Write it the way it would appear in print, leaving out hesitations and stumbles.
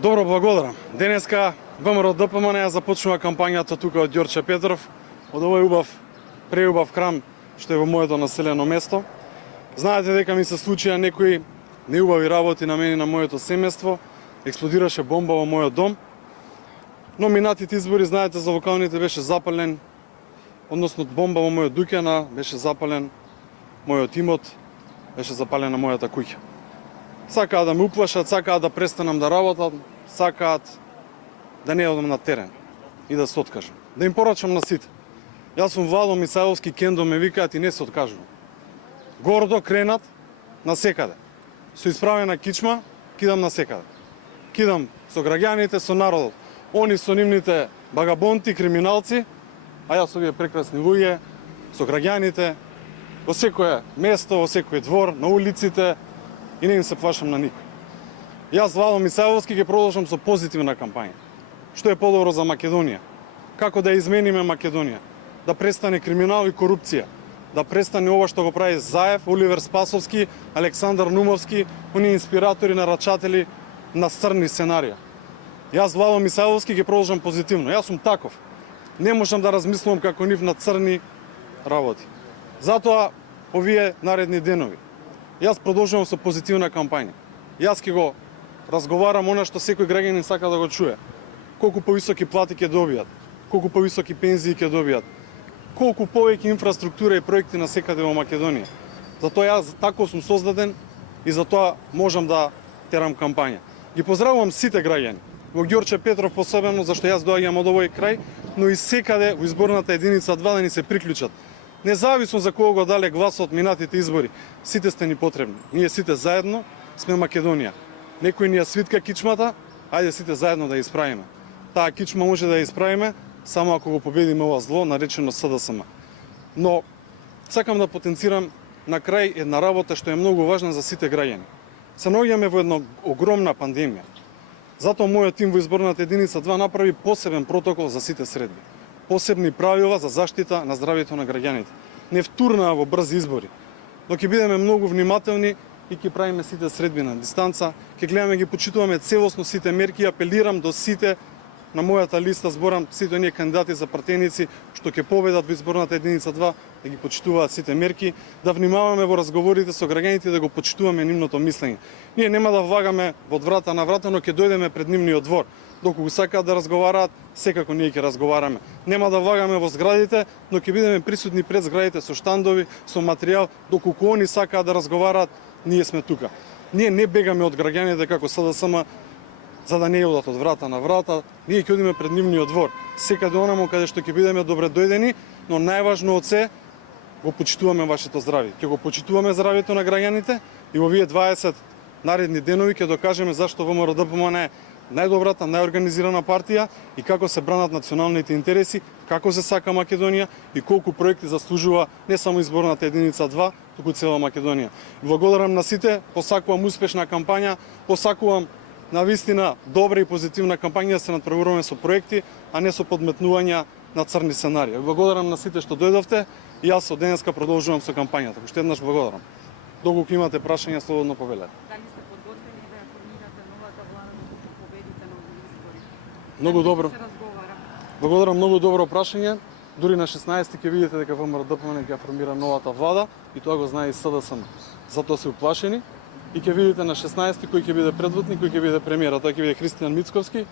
Добро, благодарам. Денеска ВМРО ДПМН ја започнува кампањата тука од Ѓорче Петров, од овој преубав храм што е во моето населено место. Знаете дека ми се случија некои неубави работи на мене и на моето семејство, експлодираше бомба во мојот дом. Но минатите избори, знаете, за локалните беше запален, односно бомба во мојот дуќан, беше запален мојот имот, беше запалена мојата куќа. Сакаат да ме уплашат, сакаат да престанам да работам, сакаат да не одам на терен и да се откажам. Да им порачам на сите. Јас сум Владо Мисајловски, кендо ме викаат и не се откажувам. Гордо кренат на секаде. Со исправена кичма, кидам на секаде. Кидам со граѓаните, со народот. Они со нивните багабонти, криминалци, а јас со овие прекрасни луѓе, со граѓаните, во секое место, во секој двор, на улиците, и не им се плашам на никој. Јас, Владо Мисајловски, ќе продолжам со позитивна кампања. Што е подобро за Македонија? Како да измениме Македонија? Да престане криминал и корупција. Да престане ова што го прави Заев, Оливер Спасовски, Александар Нумовски, оние инспиратори, нарачатели на црни сценарија. Јас, Владо Мисајловски, ќе продолжам позитивно. Јас сум таков. Не можам да размислувам како нив на црни работи. Затоа, овие наредни денови, јас продолжувам со позитивна кампања. Јас ќе го разговарам она што секој граѓанин сака да го чуе. Колку повисоки плати ќе добијат, колку повисоки пензии ќе добијат, колку повеќе инфраструктура и проекти на секаде во Македонија. Затоа јас тако сум создаден и затоа можам да терам кампања. Ги поздравувам сите граѓани. Во Ѓорче Петров посебено, зашто јас доаѓам од овој крај, но и секаде во изборната единица 2 да ни се приклучат. Независно за кого го дале гласот минатите избори, сите сте ни потребни. Ние сите заедно сме Македонија. Некој ни ја свитка кичмата, ајде сите заедно да ја исправиме. Таа кичма може да ја исправиме само ако го победиме ова зло наречено СДСМ. Но сакам да потенцирам на крај една работа што е многу важна за сите граѓани. Се наоѓаме во една огромна пандемија. Затоа мојот тим во изборната единица 2 направи посебен протокол за сите средби. Посебни правила за заштита на здравјето на граѓаните. Не втурнаа во брзи избори, но ќе бидеме многу внимателни и ќе правиме сите средби на дистанца, ќе гледаме, ги почитуваме целосно сите мерки, апелирам до сите на мојата листа, зборам сите оние кандидати за пратеници што ќе победат во изборната единица 2, да ги почитуваат сите мерки, да внимаваме во разговорите со граѓаните, да го почитуваме нивното мислење. Ние нема да влагаме од врата на врата, но ќе дојдеме пред нивниот двор. Доколку сакаат да разговараат, секако ние ќе разговараме. Нема да влагаме во зградите, но ќе бидеме присутни пред зградите со штандови, со материјал, доколку они сакаат да разговараат, ние сме тука. Ние не бегаме од граѓаните како СДСМ за да не одат од врата на врата, ние ќе одиме пред нивниот двор. Секаде онаму каде што ќе бидеме добре дојдени, но најважно од се го почитуваме вашето здравје. Ќе го почитуваме здравјето на граѓаните и во овие 20 наредни денови ќе докажеме зашто ВМРО ДПМН е најдобрата, најорганизирана партија и како се бранат националните интереси, како се сака Македонија и колку проекти заслужува не само изборната единица 2, туку цела Македонија. Благодарам на сите, посакувам успешна кампања, посакувам на вистина добра и позитивна кампања да се надпреваруваме со проекти, а не со подметнувања на црни сценарии. Благодарам на сите што дојдовте и јас од денеска продолжувам со кампањата. Уште еднаш благодарам. Доколку имате прашања, слободно повелете. Дали сте подготвени да ја формирате новата влада доколку победите на овие избори? Многу добро. Се разговара. Благодарам, многу добро прашање. Дури на 16 ќе видите дека ВМРО ДПМН ќе формира новата влада и тоа го знае и СДСМ. Затоа се уплашени и ќе видите на 16 кој ќе биде предводник, кој ќе биде премиер, тоа ќе биде Христијан Мицковски